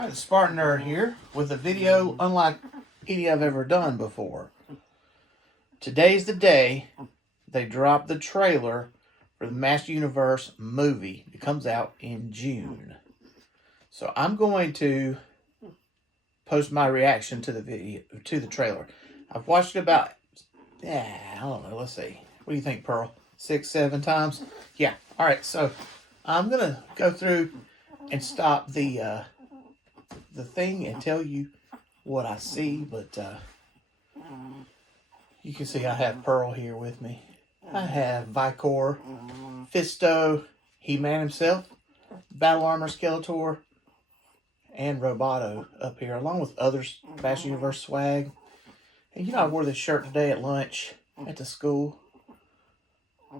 Alright, SpartanNerd here with a video unlike any I've ever done before. Today's the day they dropped the trailer for the Master Universe movie. It comes out in June. So I'm going to post my reaction to the video, to the trailer. I've watched it about, I don't know, let's see. What do you think, Pearl? 6, 7 times? Yeah. Alright, so I'm going to go through and stop the thing and tell you what I see, but you can see I have Pearl here with me. I have Vicor, Fisto, He-Man himself, Battle Armor Skeletor, and Roboto up here, along with other Master Universe swag. And you know, I wore this shirt today at lunch at the school,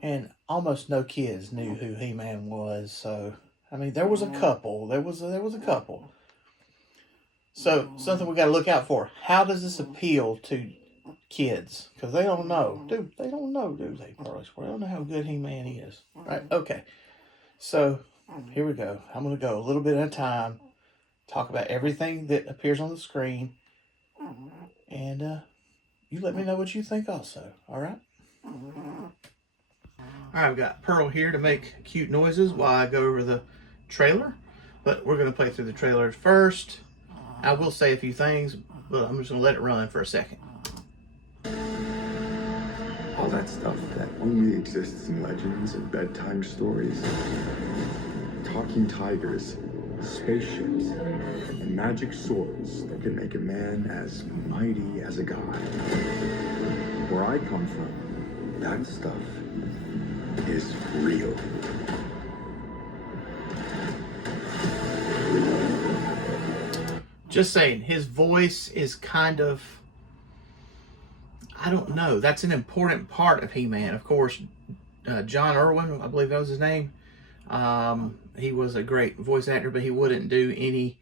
and almost no kids knew who He-Man was. So, I mean, there was a couple. There was a couple. So, something we got to look out for. How does this appeal to kids? Because they don't know. Dude, they don't know, do they, Pearl? They don't know how good He-Man is. Right? Okay. So, here we go. I'm going to go a little bit at a time. Talk about everything that appears on the screen. And you let me know what you think also. Alright? Alright, I've got Pearl here to make cute noises while I go over the trailer. But we're going to play through the trailer first. I will say a few things, but I'm just going to let it run for a second. All that stuff that only exists in legends and bedtime stories. Talking tigers, spaceships, and magic swords that can make a man as mighty as a god. Where I come from, that stuff is real. Just saying, his voice is kind of, I don't know, that's an important part of He-Man. Of course, John Irwin, I believe that was his name. He was a great voice actor, but he wouldn't do any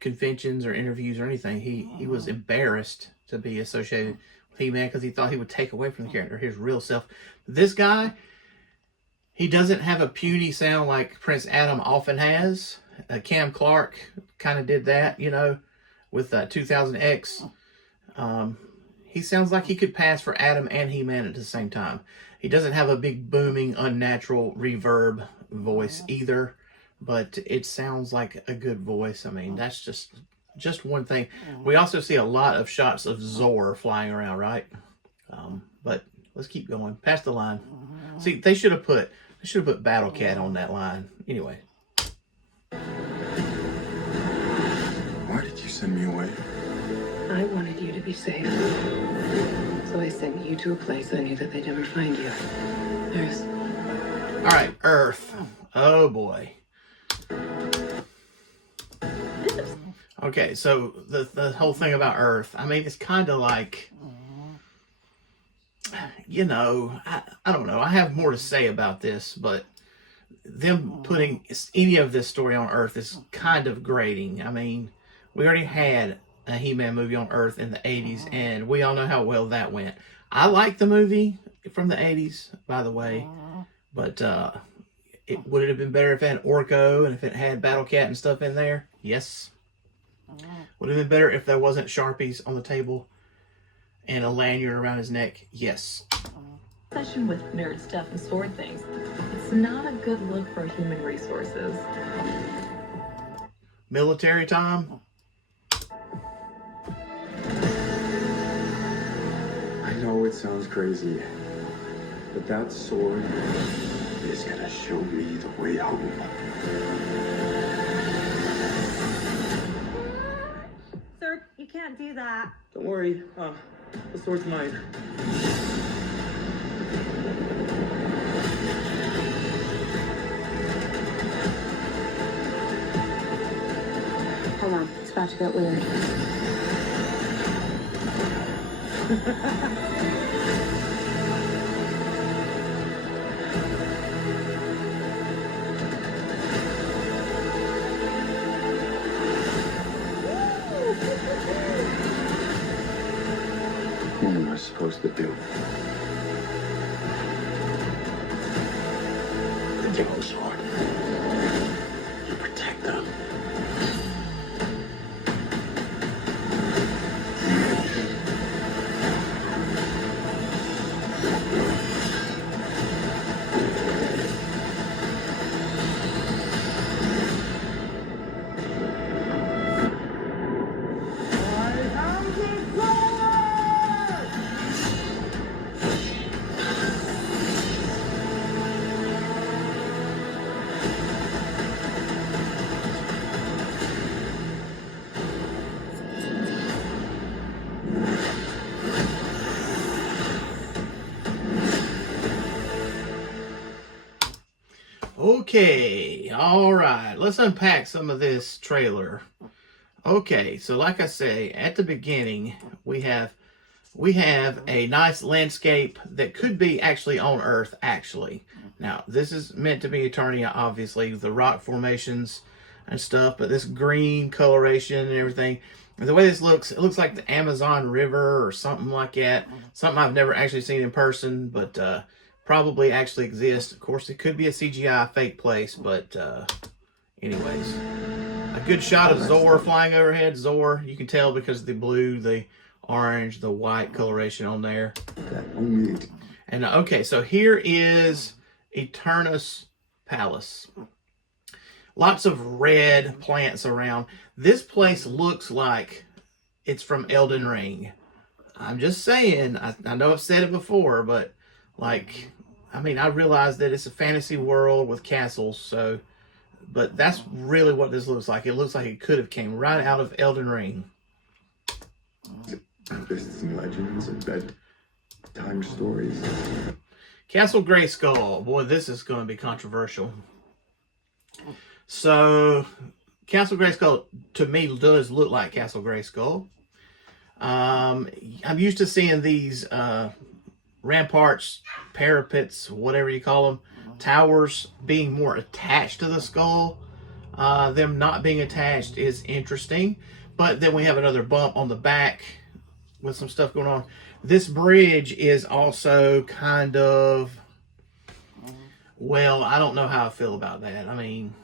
conventions or interviews or anything. He was embarrassed to be associated with He-Man because he thought he would take away from the character, his real self. This guy, he doesn't have a puny sound like Prince Adam often has. Cam Clark kind of did that, you know, with 2000X. He sounds like he could pass for Adam and He-Man at the same time. He doesn't have a big booming, unnatural reverb voice either, but it sounds like a good voice. I mean, that's just one thing. We also see a lot of shots of Zor flying around, right? But let's keep going. Past the line. See, they should have put Battle Cat on that line. Anyway. Why did you send me away? I wanted you to be safe. So I sent you to a place I knew that they'd never find you. Earth. All right, Earth. Oh, boy. Okay, so the whole thing about Earth, I mean, it's kind of like, you know, I don't know. I have more to say about this, but them putting any of this story on Earth is kind of grating. I mean, we already had a He-Man movie on Earth in the 80s, and we all know how well that went. I like the movie from the 80s, by the way, but would it have been better if it had Orko and if it had Battle Cat and stuff in there? Yes. Would it have been better if there wasn't Sharpies on the table and a lanyard around his neck? Yes. Session with nerd stuff and sword things. It's not a good look for human resources. Military time? I know it sounds crazy, but that sword is gonna show me the way home. Sir, you can't do that. Don't worry, the sword's mine. Hold on, it's about to get weird. What am I supposed to do? The Yellow Sword. You protect them. Okay, all right. Let's unpack some of this trailer. Okay, so like I say, at the beginning, we have a nice landscape that could be actually on Earth, actually. Now, this is meant to be Eternia, obviously, the rock formations and stuff, but this green coloration and everything. And the way this looks, it looks like the Amazon River or something like that. Something I've never actually seen in person, but probably actually exists. Of course, it could be a CGI fake place, but anyways. A good shot of Zor flying overhead. Zor, you can tell because of the blue, the orange, the white coloration on there. And okay, so here is Eternos Palace. Lots of red plants around. This place looks like it's from Elden Ring. I'm just saying, I know I've said it before, but like, I mean, I realize that it's a fantasy world with castles, so, but that's really what this looks like. It looks like it could have came right out of Elden Ring. Myths and legends and bedtime stories. Castle Grayskull. Boy, this is going to be controversial. So, Castle Grayskull, to me, does look like Castle Grayskull. I'm used to seeing these ramparts, parapets, whatever you call them, towers being more attached to the skull. Them not being attached is interesting. But then we have another bump on the back with some stuff going on. This bridge is also kind of, well, I don't know how I feel about that. I mean,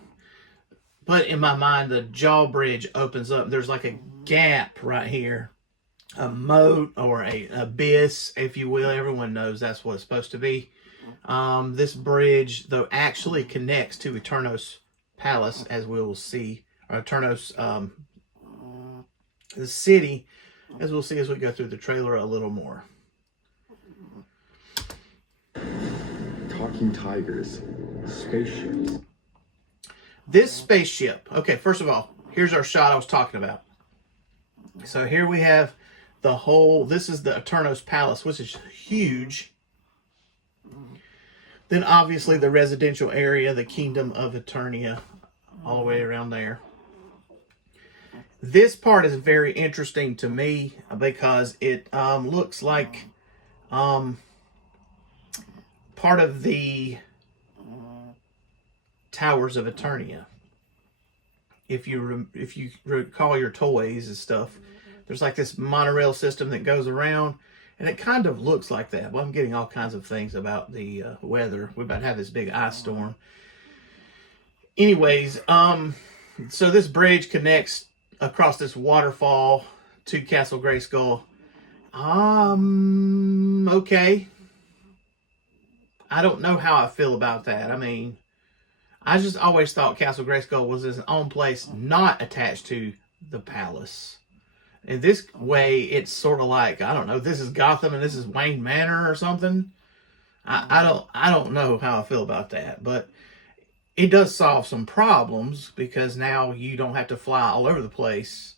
but in my mind, the jaw bridge opens up. There's like a gap right here, a moat or a abyss, if you will. Everyone knows that's what it's supposed to be. This bridge, though, actually connects to Eternos Palace, as we will see, or Eternos, the city, as we'll see as we go through the trailer a little more. Talking tigers, spaceships. This spaceship, okay, first of all, here's our shot I was talking about. So here we have the whole, this is the Eternos Palace, which is huge. Then obviously the residential area, the Kingdom of Eternia, all the way around there. This part is very interesting to me because it looks like part of the Towers of Eternia. If you recall your toys and stuff, there's like this monorail system that goes around, and it kind of looks like that. Well, I'm getting all kinds of things about the weather. We're about to have this big ice storm. Anyways, so this bridge connects across this waterfall to Castle Grayskull. Okay. I don't know how I feel about that. I mean, I just always thought Castle Grayskull was his own place, not attached to the palace. In this way, it's sort of like, I don't know, this is Gotham and this is Wayne Manor or something. I don't know how I feel about that, but it does solve some problems because now you don't have to fly all over the place,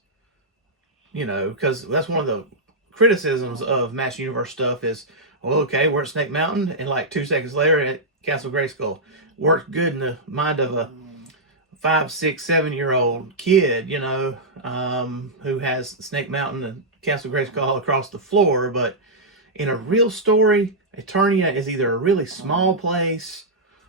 you know, because that's one of the criticisms of Master Universe stuff is, well, okay, we're at Snake Mountain, and like 2 seconds later at Castle Grayskull. Worked good in the mind of a 5, 6, 7-year-old kid, you know, who has Snake Mountain and Castle Grayskull across the floor. But in a real story, Eternia is either a really small place,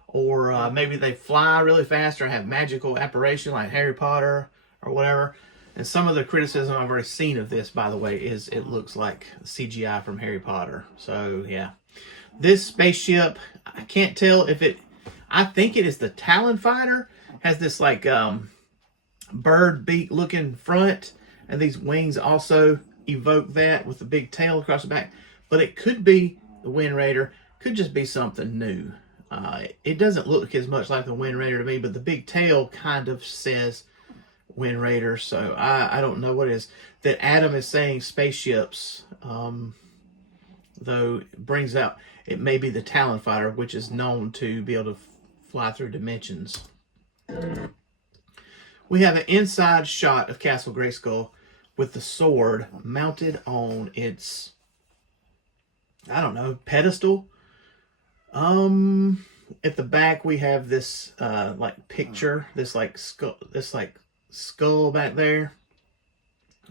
or maybe they fly really fast or have magical apparition like Harry Potter or whatever. And some of the criticism I've already seen of this, by the way, is it looks like CGI from Harry Potter. So, yeah. This spaceship, I can't tell if it... I think it is the Talon Fighter. Has this like bird beak looking front, and these wings also evoke that with the big tail across the back. But it could be the Wind Raider. Could just be something new. It doesn't look as much like the Wind Raider to me, but the big tail kind of says Wind Raider. So I don't know what it is. That Adam is saying spaceships, though it brings out it may be the Talon Fighter, which is known to be able to fly through dimensions. We have an inside shot of Castle Grayskull with the sword mounted on its, I don't know, pedestal. at the back we have this like picture, this skull back there,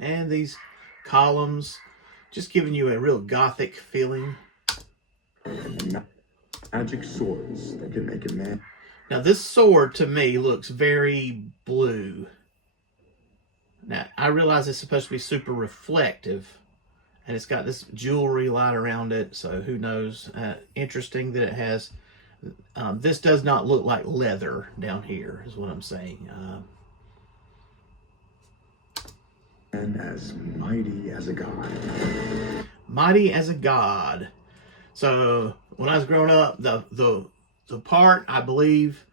and these columns, just giving you a real gothic feeling. Magic swords that can make a man. Now this sword to me looks very blue. Now I realize it's supposed to be super reflective, and it's got this jewelry light around it, so who knows. Interesting that it has this does not look like leather down here is what I'm saying. And as mighty as a god. Mighty as a god. So when I was growing up, the part I believe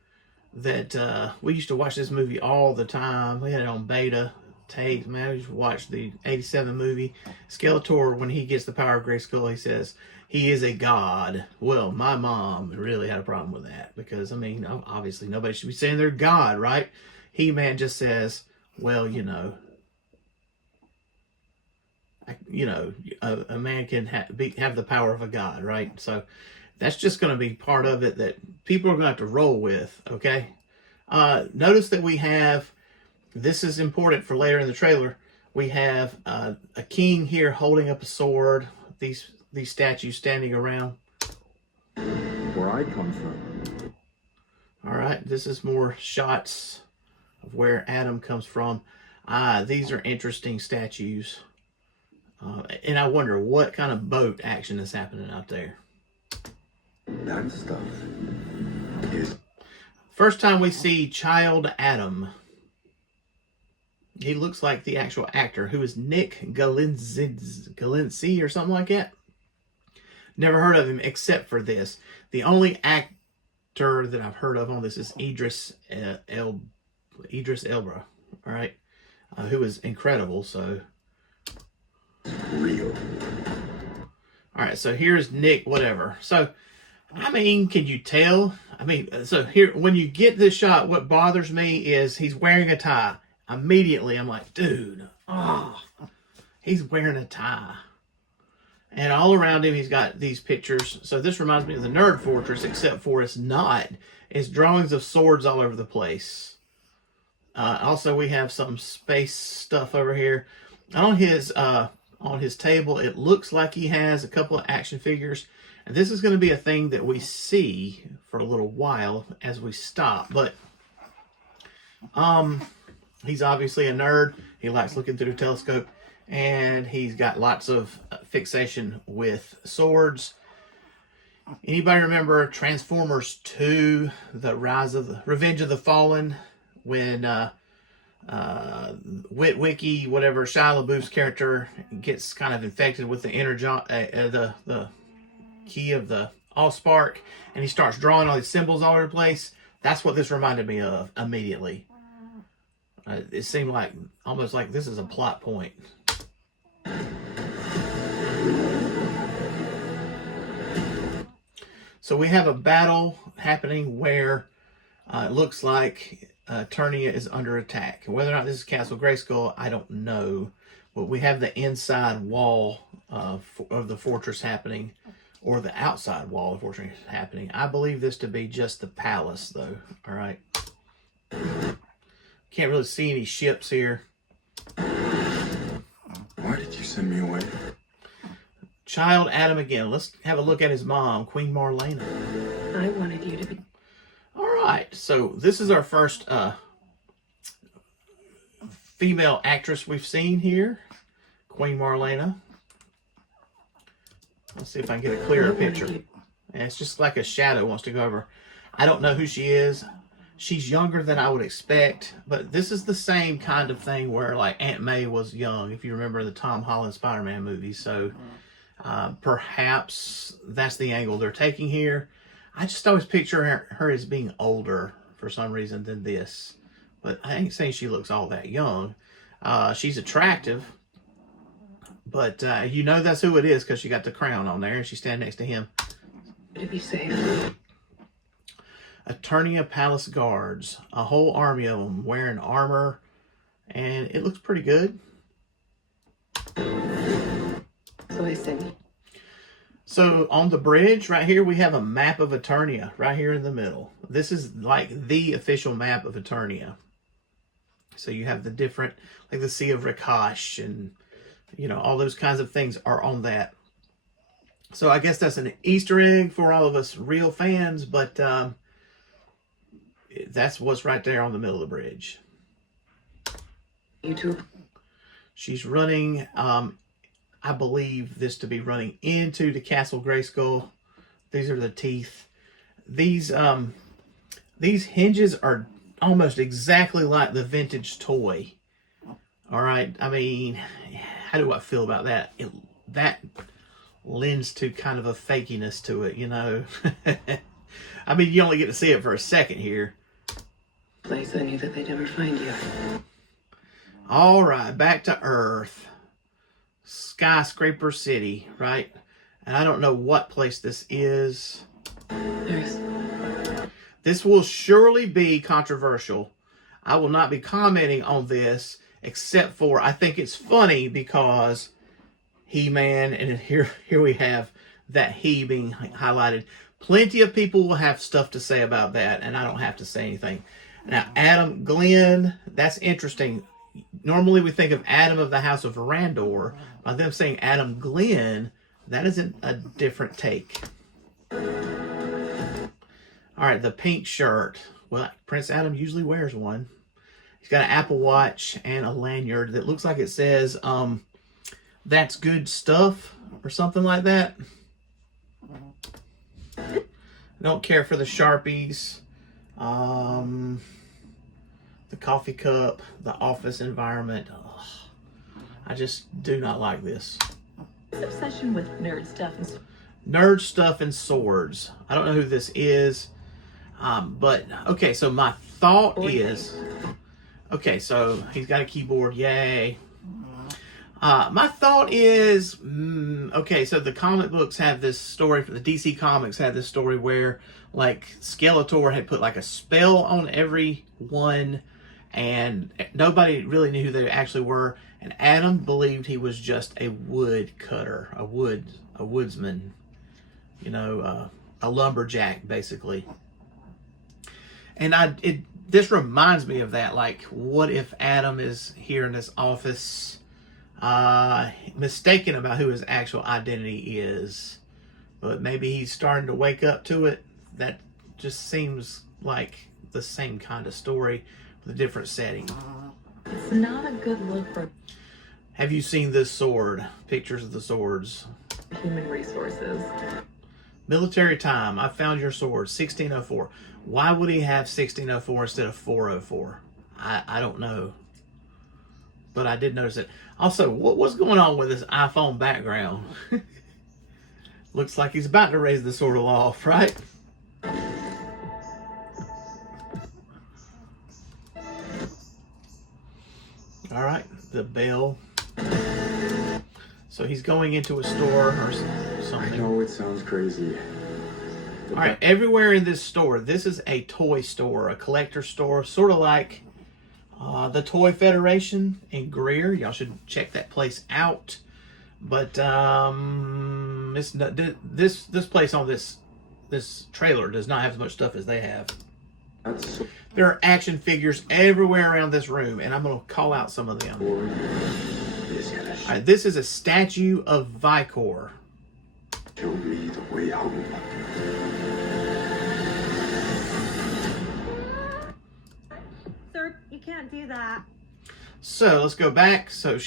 that we used to watch this movie all the time. We had it on beta tapes. Man, we used to watch the '87 movie. Skeletor, when he gets the power of Grayskull, he says he is a god. Well, my mom really had a problem with that because, I mean, obviously nobody should be saying they're God, right? He-Man just says, well, you know, a man can have the power of a god, right? So that's just going to be part of it that people are going to have to roll with, okay? Notice that we have, this is important for later in the trailer, we have a king here holding up a sword, these statues standing around. Where I come from. All right, this is more shots of where Adam comes from. These are interesting statues. And I wonder what kind of boat action is happening out there. That stuff is... First time we see Child Adam. He looks like the actual actor, who is Nick Galinci or something like that. Never heard of him except for this. The only actor that I've heard of on this is Idris Elba. All right, who is incredible. So real. All right, so here's Nick whatever. So I mean, can you tell? I mean, so here, when you get this shot, what bothers me is he's wearing a tie. Immediately, I'm like, dude, he's wearing a tie. And all around him, he's got these pictures. So this reminds me of the Nerd Fortress, except for it's not. It's drawings of swords all over the place. Also, we have some space stuff over here. On his table, it looks like he has a couple of action figures. And this is going to be a thing that we see for a little while as we stop. But he's obviously a nerd. He likes looking through the telescope. And he's got lots of fixation with swords. Anybody remember Transformers 2, the Revenge of the Fallen, when Witwicky, whatever, Shia LaBeouf's character gets kind of infected with the the key of the Allspark, and he starts drawing all these symbols all over the place? That's what this reminded me of immediately. It seemed like almost like this is a plot point. So we have a battle happening where it looks like Eternia is under attack. Whether or not this is Castle Grayskull, I don't know. But we have the inside wall of the fortress happening, or the outside wall of the fortress happening. I believe this to be just the palace, though. All right. Can't really see any ships here. Why did you send me away? Child Adam again. Let's have a look at his mom, Queen Marlena. I wanted you to be... All right, so this is our first female actress we've seen here, Queen Marlena. Let's see if I can get a clearer picture. And it's just like a shadow wants to go over. I don't know who she is. She's younger than I would expect, but this is the same kind of thing where like Aunt May was young, if you remember the Tom Holland Spider-Man movie. So perhaps that's the angle they're taking here. I just always picture her as being older for some reason than this, but I ain't saying she looks all that young. She's attractive, but you know that's who it is because she got the crown on there and she's standing next to him. To be safe. Eternia Palace Guards, a whole army of them wearing armor, and it looks pretty good. So I said, So on the bridge right here, we have a map of Eternia right here in the middle. This is like the official map of Eternia. So you have the different, like the Sea of Rakash and, you know, all those kinds of things are on that. So I guess that's an Easter egg for all of us real fans, but that's what's right there on the middle of the bridge. YouTube. She's running, I believe this to be running into the Castle Grayskull. These are the teeth. These hinges are almost exactly like the vintage toy. All right, I mean, how do I feel about that? That lends to kind of a fakiness to it, you know. I mean, you only get to see it for a second here. Place I knew that they'd never find you. All right, back to Earth. Skyscraper City, right? And I don't know what place this is. This will surely be controversial. I will not be commenting on this, except for I think it's funny because He-Man, and here we have that he being highlighted. Plenty of people will have stuff to say about that, and I don't have to say anything. Now, Adam Glenn, that's interesting. Normally we think of Adam of the House of Randor. By them saying Adam Glenn, that is a different take. All right, the pink shirt. Well, Prince Adam usually wears one. He's got an Apple Watch and a lanyard that looks like it says, that's good stuff, or something like that. Don't care for the Sharpies. The coffee cup, the office environment. Ugh, I just do not like this. Obsession with nerd stuff and Nerd stuff and swords. I don't know who this is. But, okay, so my thought is... Okay, so he's got a keyboard. Yay. My thought is... okay, so the comic books have this story... The DC Comics had this story where, like, Skeletor had put, like, a spell on everyone... And nobody really knew who they actually were. And Adam believed he was just a wood cutter, a woodsman, you know, a lumberjack, basically. And this reminds me of that. Like, what if Adam is here in this office, mistaken about who his actual identity is, but maybe he's starting to wake up to it? That just seems like the same kind of story. The different setting. it's not a good look for Have you seen this sword? Pictures of the swords. human resources. Military time. I found your sword. 1604. Why would he have 1604 instead of 404? I don't know. But I did notice it. Also, what's going on with this iPhone background? Looks like he's about to raise the sword aloft, right? All right, the bell. So he's going into a store or something. I know it sounds crazy. All right, everywhere in this store, this is a toy store, a collector store, sort of like the Toy Federation in Greer. Y'all should check that place out. But it's not, this place on this trailer does not have as much stuff as they have. There are action figures everywhere around this room, and I'm going to call out some of them. All right, this is a statue of Vicor. Show me the way home. Sir, you can't do that. So let's go back. So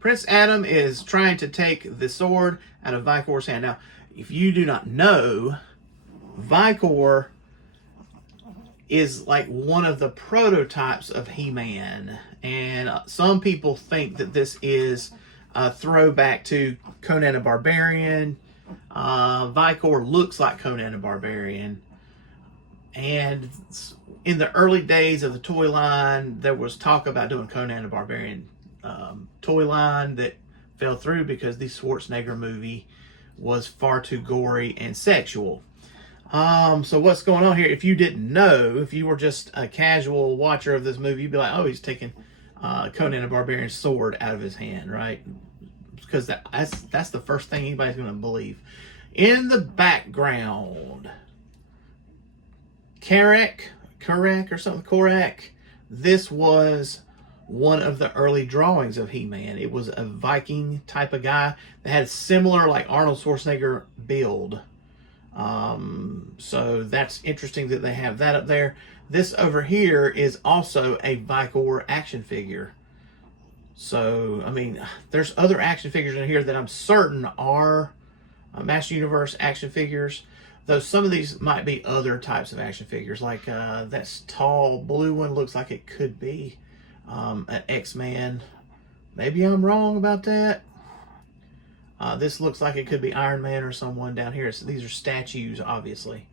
Prince Adam is trying to take the sword out of Vicor's hand. Now, if you do not know, Vicor is like one of the prototypes of He-Man, and some people think that this is a throwback to Conan the Barbarian. Vicor looks like Conan the Barbarian, and in the early days of the toy line, there was talk about doing Conan the Barbarian toy line that fell through because the Schwarzenegger movie was far too gory and sexual. So what's going on here? If you didn't know, if you were just a casual watcher of this movie, you'd be like, oh, he's taking Conan the Barbarian's sword out of his hand, right? because that's the first thing anybody's going to believe. In the background, Korak or something, Korak. This was one of the early drawings of He-Man. It was a Viking type of guy that had similar, like Arnold Schwarzenegger build. So that's interesting that they have that up there. This over here is also a Vicor action figure. So, I mean, there's other action figures in here that I'm certain are Master Universe action figures. Though some of these might be other types of action figures. Like that tall blue one looks like it could be an X-Man. Maybe I'm wrong about that. This looks like it could be Iron Man or someone down here. So these are statues, obviously.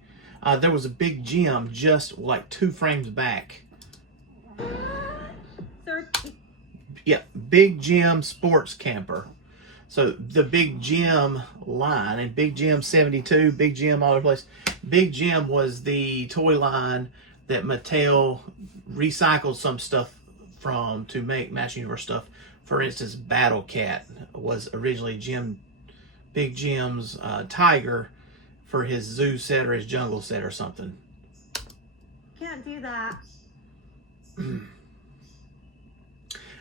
There was a big Jim just like 2 frames back. Sir, Yeah, Big Jim Sports Camper. So the Big Jim line, and Big Jim 72, Big Jim all over the place. Big Jim was the toy line that Mattel recycled some stuff from to make Master Universe stuff. For instance, Battle Cat was originally Big Jim's tiger for his zoo set or his jungle set or something. can't do that.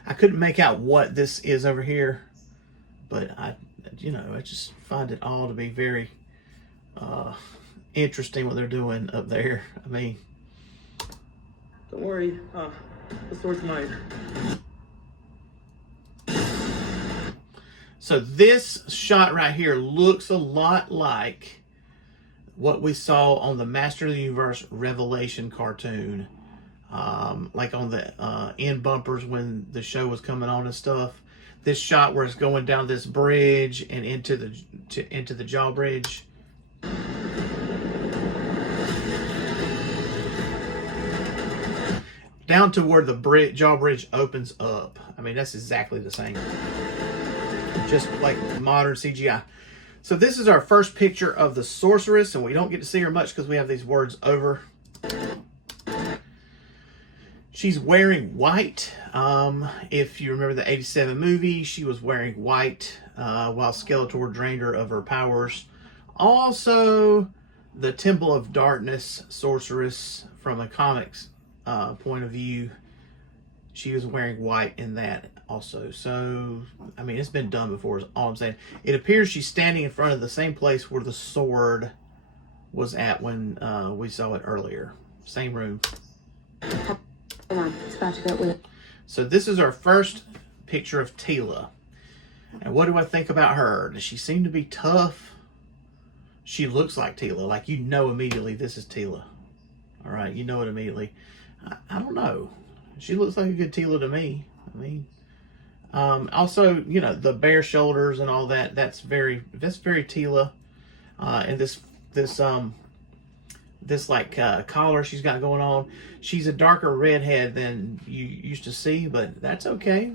I couldn't make out what this is over here, but I just find it all to be very interesting what they're doing up there. I mean, Don't worry. The sword's mine. so this shot right here looks a lot like what we saw on the Master of the Universe Revelation cartoon. Like on the end bumpers when the show was coming on and stuff. This shot where it's going down this bridge and into the jaw bridge. Down to where the jaw bridge opens up. I mean, that's exactly the same. Just like modern CGI. So this is our first picture of the sorceress, and we don't get to see her much because we have these words over. She's wearing white. If you remember the 87 movie, she was wearing white while Skeletor drained her of her powers. Also, the Temple of Darkness sorceress from a comics point of view, she was wearing white in that also. So, I mean, it's been done before is all I'm saying. It appears she's standing in front of the same place where the sword was at when we saw it earlier. Same room. Hang on, it's about to get weird. So this is our first picture of Teela. And what do I think about her? Does she seem to be tough? She looks like Teela. Like, you know immediately this is Teela. All right, you know it immediately. I don't know. She looks like a good Teela to me. I mean, also, you know, the bare shoulders and all that. That's very Teela. And this like collar she's got going on. She's a darker redhead than you used to see, but that's okay.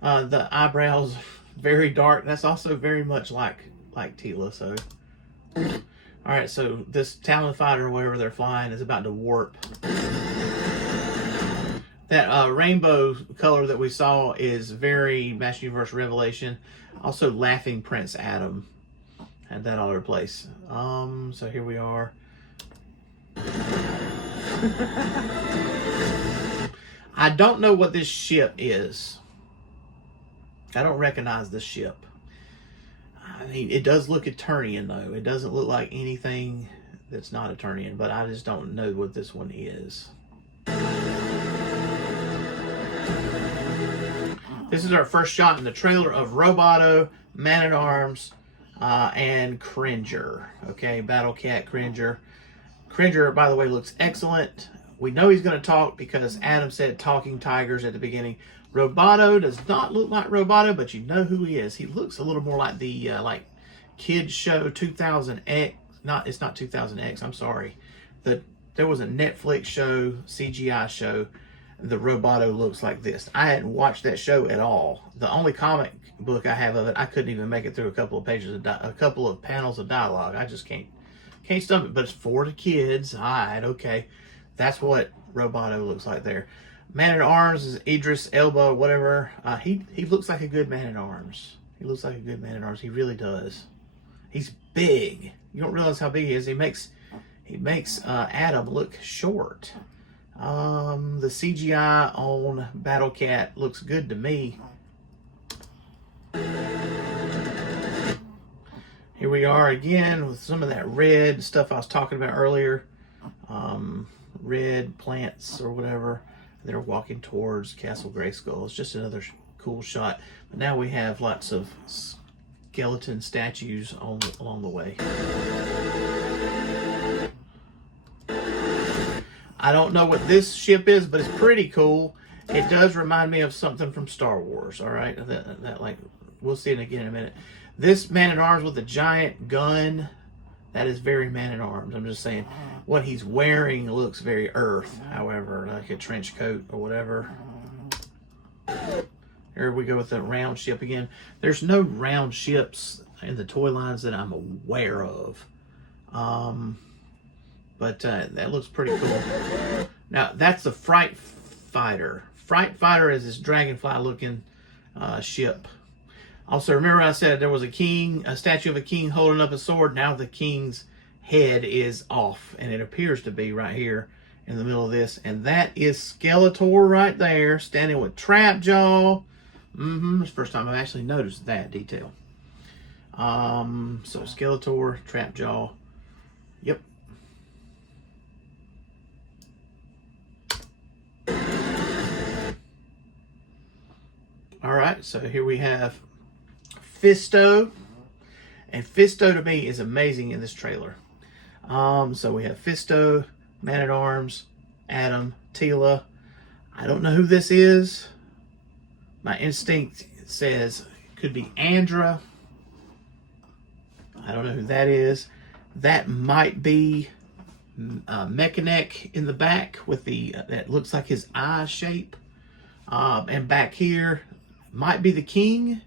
The eyebrows very dark. That's also very much like Teela. So, all right. So this Talon fighter or whatever they're flying is about to warp. That rainbow color that we saw is very Master Universe Revelation. Also, Laughing Prince Adam had that all over the place. So here we are. I don't know what this ship is. I don't recognize this ship. I mean, it does look Eternian though. It doesn't look like anything that's not Eternian, but I just don't know what this one is. This is our first shot in the trailer of Roboto, Man-at-Arms, and Cringer. Okay, Battle Cat Cringer. Cringer, by the way, looks excellent. We know he's going to talk because Adam said talking tigers at the beginning. Roboto does not look like Roboto, but you know who he is. He looks a little more like the like kids show 2000X. It's not 2000X. I'm sorry. There was a Netflix show, CGI show. The Roboto looks like this. I hadn't watched that show at all. The only comic book I have of it, I couldn't even make it through a couple of pages of a couple of panels of dialogue. I just can't stomach it. But it's for the kids. All right, okay. That's what Roboto looks like there. Man-at-Arms is Idris Elba, whatever. He looks like a good Man-at-Arms. He looks like a good Man-at-Arms. He really does. He's big. You don't realize how big he is. He makes Adam look short. The CGI on Battle Cat looks good to me. Here we are again with some of that red stuff I was talking about earlier. Red plants or whatever. They're walking towards Castle Grayskull. It's just another cool shot. But now we have lots of skeleton statues along the way. I don't know what this ship is, but it's pretty cool. It does remind me of something from Star Wars. All right, that like we'll see it again in a minute. This Man-at-Arms with a giant gun, that is very Man-at-Arms. I'm just saying, what he's wearing looks very Earth. However, like a trench coat or whatever. Here we go with the round ship again. There's no round ships in the toy lines that I'm aware of. But that looks pretty cool. Now, that's the Fright Fighter. Fright Fighter is this dragonfly-looking ship. Also, remember I said there was a statue of a king holding up a sword. Now the king's head is off, and it appears to be right here in the middle of this. And that is Skeletor right there, standing with Trapjaw. It's the first time I've actually noticed that detail. So Skeletor, Trapjaw. Yep. All right, so here we have Fisto. And Fisto to me is amazing in this trailer. So we have Fisto, Man-at-Arms, Adam, Tila. I don't know who this is. My instinct says it could be Andra. I don't know who that is. That might be Mechanic in the back with the that looks like his eye shape. And back here might be the king.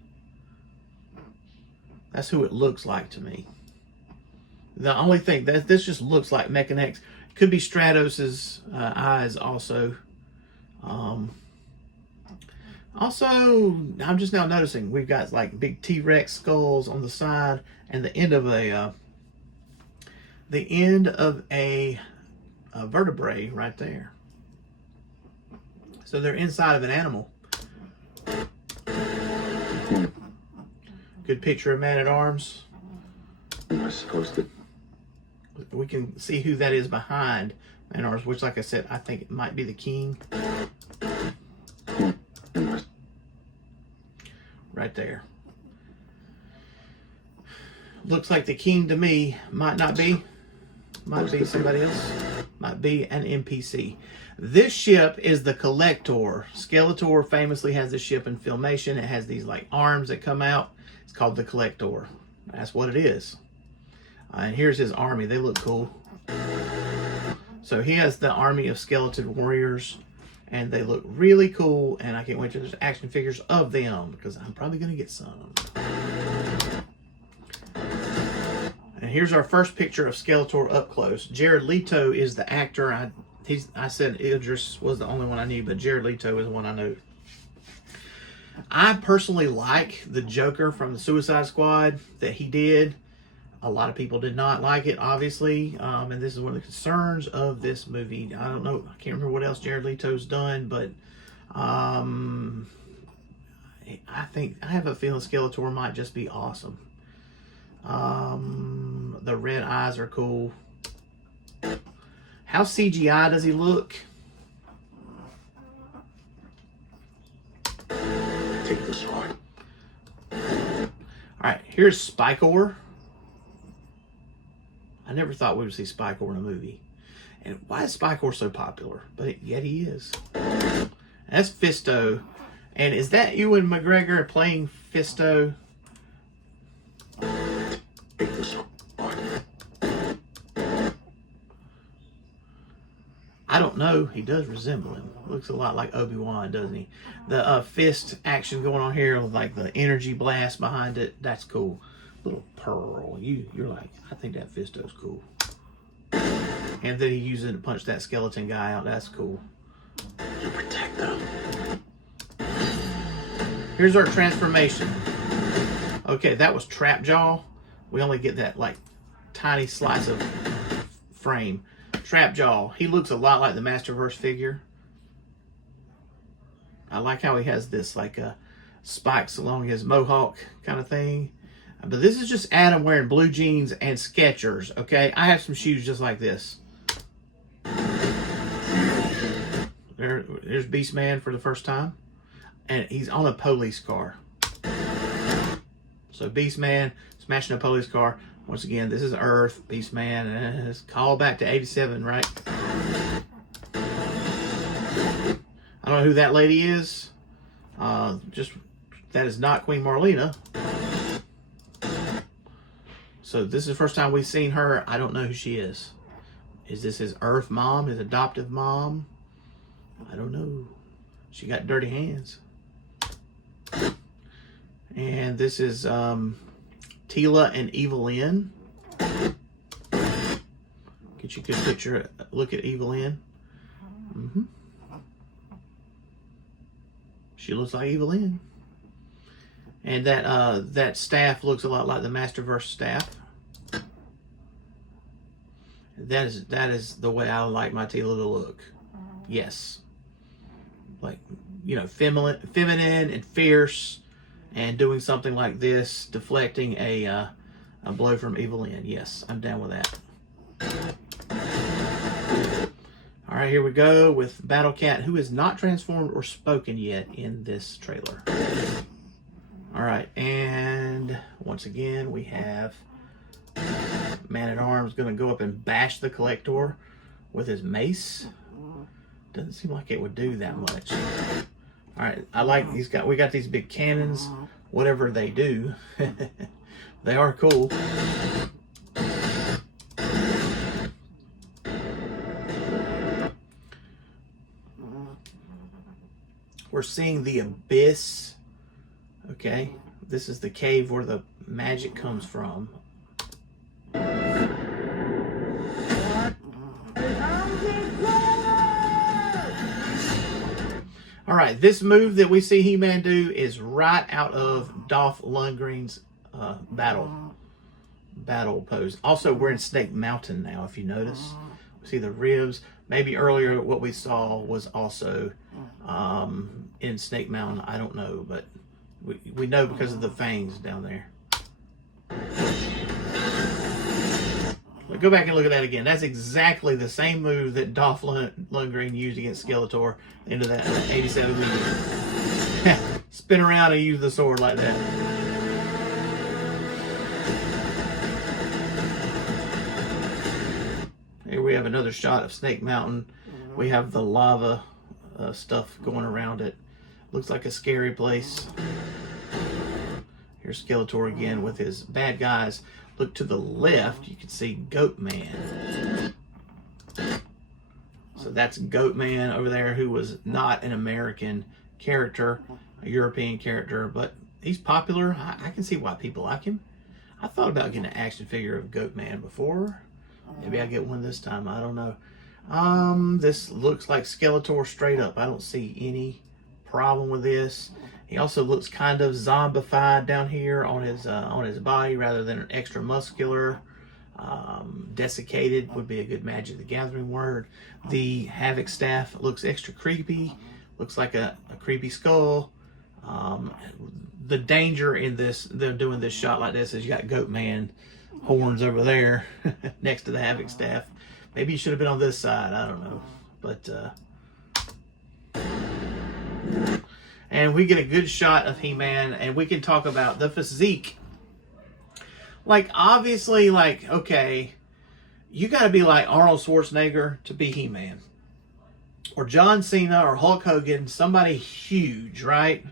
That's who it looks like to me. The only thing that this just looks like Mechanics. Could be Stratos's eyes also. Also, I'm just now noticing we've got like big T-Rex skulls on the side and the end of a vertebrae right there. So they're inside of an animal. Good picture of Man-at-Arms. Am I supposed to? We can see who that is behind Man-at-Arms, which, like I said, I think it might be the king. Right there. Looks like the king to me. Might not be. Might be somebody else. Might be an NPC. This ship is the Collector. Skeletor famously has this ship in Filmation. It has these like arms that come out. It's called the Collector. That's what it is. And here's his army. They look cool. So he has the army of skeleton warriors. And they look really cool. And I can't wait till there's action figures of them. Because I'm probably going to get some. And here's our first picture of Skeletor up close. Jared Leto is the actor. I said Idris was the only one I knew. But Jared Leto is the one I know. I personally like the Joker from the Suicide Squad that he did. A lot of people did not like it, obviously. And this is one of the concerns of this movie. I don't know. I can't remember what else Jared Leto's done, but I have a feeling Skeletor might just be awesome. The red eyes are cool. How CGI does he look? Take the sword. Alright, here's Spikor. I never thought we would see Spikor in a movie. And why is Spikor so popular? But yet he is. That's Fisto. And is that Ewan McGregor playing Fisto? Take the sword. I don't know. He does resemble him. Looks a lot like Obi-Wan, doesn't he? The fist action going on here with like the energy blast behind it. That's cool. Little pearl. You're like, I think that Fisto's cool. And then he used it to punch that skeleton guy out. That's cool. You protect them. Here's our transformation. Okay, that was Trap Jaw. We only get that like tiny slice of frame. Trap Jaw. He looks a lot like the Masterverse figure. I like how he has this like spikes along his mohawk kind of thing. But this is just Adam wearing blue jeans and Skechers, okay? I have some shoes just like this. There's Beastman for the first time. And he's on a police car. So Beastman smashing a police car. Once again, this is Earth, Beastman. It's call back to 87, right? I don't know who that lady is. That is not Queen Marlena. So this is the first time we've seen her. I don't know who she is. Is this his Earth mom, his adoptive mom? I don't know. She got dirty hands. And this is Tila and Evelyn. Get you a good picture, look at Evelyn. She looks like Evelyn. And that staff looks a lot like the Masterverse staff. That is the way I like my Tila to look. Yes. Like, you know, feminine and fierce, and doing something like this, deflecting a blow from Evelyn. Yes, I'm down with that. All right, here we go with Battle Cat, who is not transformed or spoken yet in this trailer. All right, and once again, we have Man-at-Arms going to go up and bash the Collector with his mace. Doesn't seem like it would do that much. All right, I like we got these big cannons. Whatever they do, they are cool. We're seeing the abyss. Okay, this is the cave where the magic comes from. All right, this move that we see He-Man do is right out of Dolph Lundgren's battle pose. Also, we're in Snake Mountain now, if you notice. We see the ribs. Maybe earlier what we saw was also in Snake Mountain. I don't know, but we know because of the fangs down there. Go back and look at that again. That's exactly the same move that Dolph Lundgren used against Skeletor into that 87 movie. Spin around and use the sword like that. Here we have another shot of Snake Mountain. We have the lava stuff going around it. Looks like a scary place. Here's Skeletor again with his bad guys. Look to the left, you can see Goat Man. So that's Goat Man over there, who was not an American character, a European character, but he's popular. I can see why people like him. I thought about getting an action figure of Goat Man before. Maybe I get one this time, I don't know. This looks like Skeletor straight up. I don't see any problem with this. He also looks kind of zombified down here on his body rather than an extra muscular. Desiccated would be a good Magic the Gathering word. The Havoc staff looks extra creepy. Looks like a creepy skull. The danger in this, they're doing this shot like this, is you got Goat Man horns over there next to the Havoc staff. Maybe you should have been on this side. I don't know. But and we get a good shot of He-Man, and we can talk about the physique. Like, obviously, like, okay, you got to be like Arnold Schwarzenegger to be He-Man. Or John Cena or Hulk Hogan, somebody huge, right?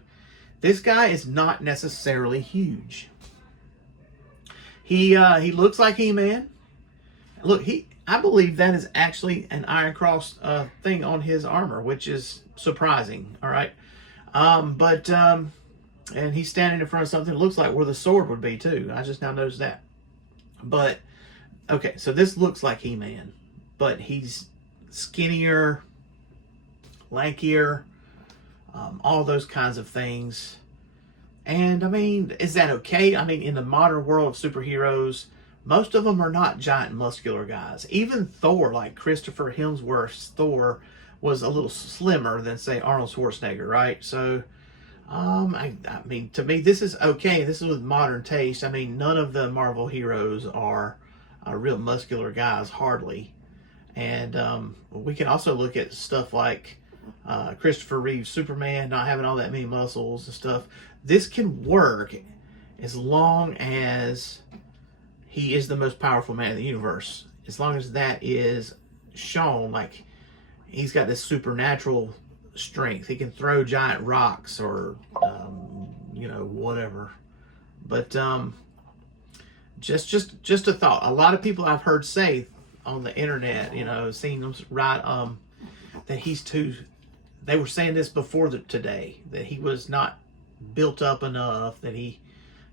This guy is not necessarily huge. He looks like He-Man. Look, I believe that is actually an Iron Cross thing on his armor, which is surprising, all right? And he's standing in front of something that looks like where the sword would be too. I just now noticed that. But, okay, so this looks like He-Man, but he's skinnier, lankier, all those kinds of things. And I mean, is that okay? I mean, in the modern world of superheroes, most of them are not giant muscular guys. Even Thor, like Christopher Hemsworth's Thor, was a little slimmer than, say, Arnold Schwarzenegger, right? So, I mean, to me, this is okay. This is with modern taste. I mean, none of the Marvel heroes are real muscular guys, hardly. And we can also look at stuff like Christopher Reeve's Superman not having all that many muscles and stuff. This can work as long as he is the most powerful man in the universe. As long as that is shown, like he's got this supernatural strength. He can throw giant rocks or, whatever. But just a thought. A lot of people I've heard say on the internet, seeing them write that he's too. They were saying this before today, that he was not built up enough, that he,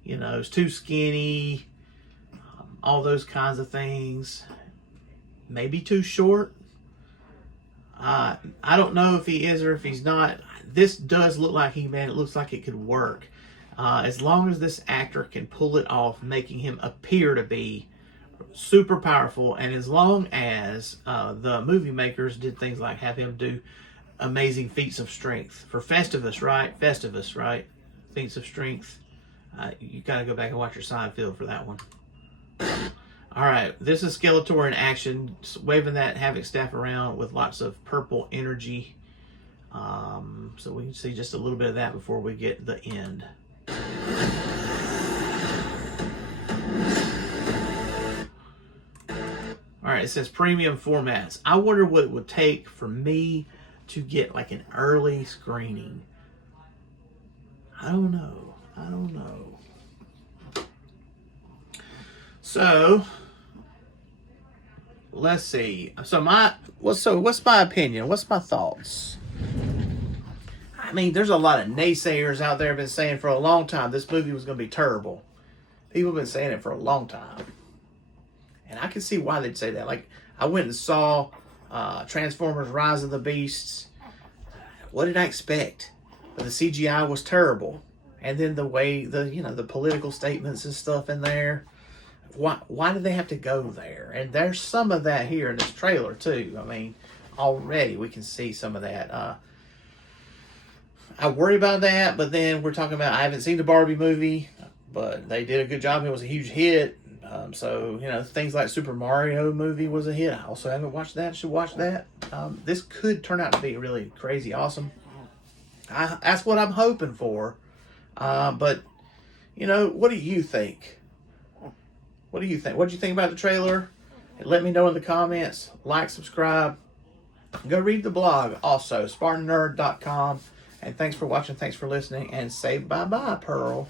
is too skinny, all those kinds of things. Maybe too short. I don't know if he is or if he's not. This does look like He-Man. It looks like it could work. As long as this actor can pull it off, making him appear to be super powerful, and as long as the movie makers did things like have him do amazing feats of strength for Festivus, right? Feats of strength. You got to go back and watch your Seinfeld for that one. All right, this is Skeletor in action, waving that Havoc staff around with lots of purple energy. So we can see just a little bit of that before we get the end. All right, it says premium formats. I wonder what it would take for me to get like an early screening. I don't know. So let's see. What's my opinion? What's my thoughts? I mean, there's a lot of naysayers out there have been saying for a long time this movie was going to be terrible. People have been saying it for a long time. And I can see why they'd say that. Like, I went and saw Transformers Rise of the Beasts. What did I expect? But the CGI was terrible. And then the way, the political statements and stuff in there. Why did they have to go there? And there's some of that here in this trailer, too. I mean, already we can see some of that. I worry about that, but then we're talking about, I haven't seen the Barbie movie, but they did a good job. It was a huge hit. So, things like Super Mario movie was a hit. I also haven't watched that. Should watch that. This could turn out to be really crazy awesome. That's what I'm hoping for. But, what do you think? What do you think? What did you think about the trailer? Let me know in the comments. Like, subscribe. Go read the blog also, SpartanNerd.com. And thanks for watching. Thanks for listening. And say bye-bye, Pearl.